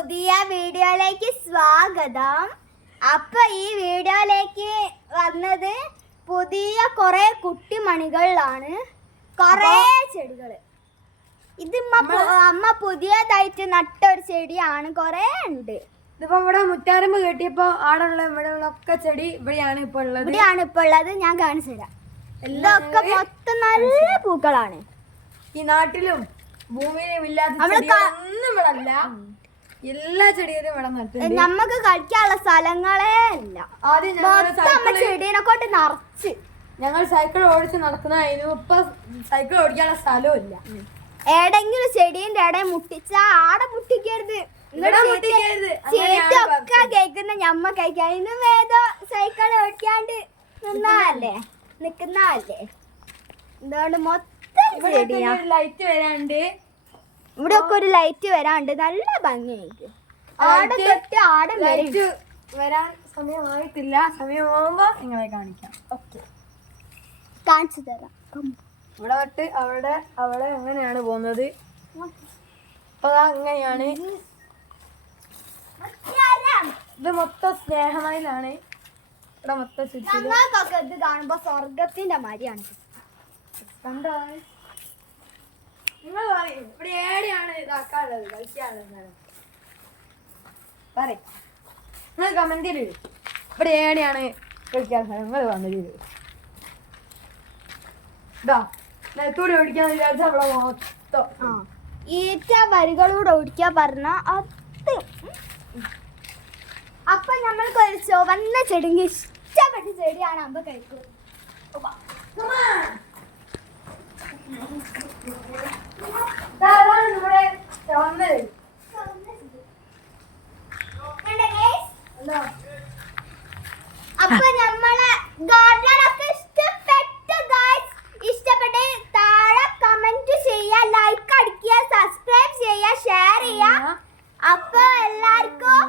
പുതിയ വീഡിയോയിലേക്ക് സ്വാഗതം. അപ്പൊ ഈ വീഡിയോയിലേക്ക് വന്നത് പുതിയ കുറെ കുട്ടിമണികളിലാണ്, കുറെ ചെടികള്. ഇത് അമ്മ പുതിയതായിട്ട് നട്ട ഒരു ചെടിയാണ്, കുറെ ഉണ്ട്. ഇതിപ്പോ ഇവിടെ മുറ്റാരമ്പ് കെട്ടിയപ്പോ ആടുള്ള ഇവിടെ ഒക്കെ ചെടി ഇവിടെയാണ് ഇപ്പൊ ഉള്ളത്. ഞാൻ കാണിച്ചു തരാം. ഇതൊക്കെ മൊത്തം നല്ല പൂക്കളാണ്. ഈ നാട്ടിലും ഭൂമിയിലും ഇല്ലാത്ത ഒന്നും ഇവിടെ അല്ല. എല്ലാ ചെടികളും ഇവിടെ നട്ടിട്ടുണ്ട്. നമുക്ക് കളിക്കാനുള്ള സ്ഥലങ്ങളേ ഇല്ല. ആദ്യം ചെടീനെ കൊണ്ട് നിറച്ച് ഞങ്ങൾ സൈക്കിൾ ഓടിച്ച് നടക്കുന്നതായിരുന്നു. ഇപ്പൊ സൈക്കിൾ ഓടിക്കാനുള്ള സ്ഥലവും ഇല്ല. ഏടെങ്കിലും ചെടീന്റെ ഇടയിൽ മുട്ടിച്ച ആടെ മുട്ടിക്കരുത്, ചേട്ടൊക്കെ കഴിക്കുന്ന ഞമ്മ കഴിക്കാൻ. അതിനും വേദം സൈക്കിൾ ഓടിക്കാണ്ട് നിക്കുന്നല്ലേ. എന്തുകൊണ്ട് മൊത്തം ലൈറ്റ് വരാണ്ട്, ഇവിടെ ഒക്കെ ഒരു ലൈറ്റ് വരാണ്ട് നല്ല ഭംഗിയായിരിക്കും. ലൈറ്റ് വരാൻ സമയമായിട്ടില്ല. സമയമാകുമ്പോ നിങ്ങളെ കാണിക്കാം. ഓക്കെ, കാണിച്ചു തരാം. ഇവിടെ തൊട്ട് അവിടെ അങ്ങനെയാണ് പോകുന്നത്. അപ്പൊ അങ്ങനെയാണ്. ഇത് മൊത്തം സ്നേഹമയിലാണ്. ഇവിടെ മൊത്തം ഞങ്ങൾക്കൊക്കെ ഇത് കാണുമ്പോ സ്വർഗത്തിന്റെ മാതിരിയാണ്. കണ്ടോ? നിങ്ങൾ പറയും ഇവിടെ ഏടെയാണ് ഇതാക്കാനുള്ളത്, കളിക്കാനുള്ളത് പറയും. നിങ്ങൾ കമന്റിൽ ഇവിടെ ഏടെയാണ് കളിക്കാനുള്ളത് നിങ്ങൾ വന്നത്. ഇതാ നെത്തൂടെ ഓടിക്കാൻ വിചാരിച്ച അവിടെ മൊത്തം ഈറ്റ വരികളൂടെ ഓടിക്കാൻ പറഞ്ഞ അത്. അപ്പൊ നമ്മൾക്ക് ഒരു ചുവന്ന ചെടിക്ക് ഇഷ്ടപ്പെട്ട ചെടിയാണ് അമ്മ കഴിക്കുന്നത്. അപ്പൊ നമ്മളെ ഗാർഡനൊക്കെ ഇഷ്ടപ്പെട്ട് താഴെ കമന്റ് ചെയ്യുക, ലൈക്ക് അടിക്കുക, സബ്സ്ക്രൈബ് ചെയ്യുക, ഷെയർ ചെയ്യുക. അപ്പൊ എല്ലാവർക്കും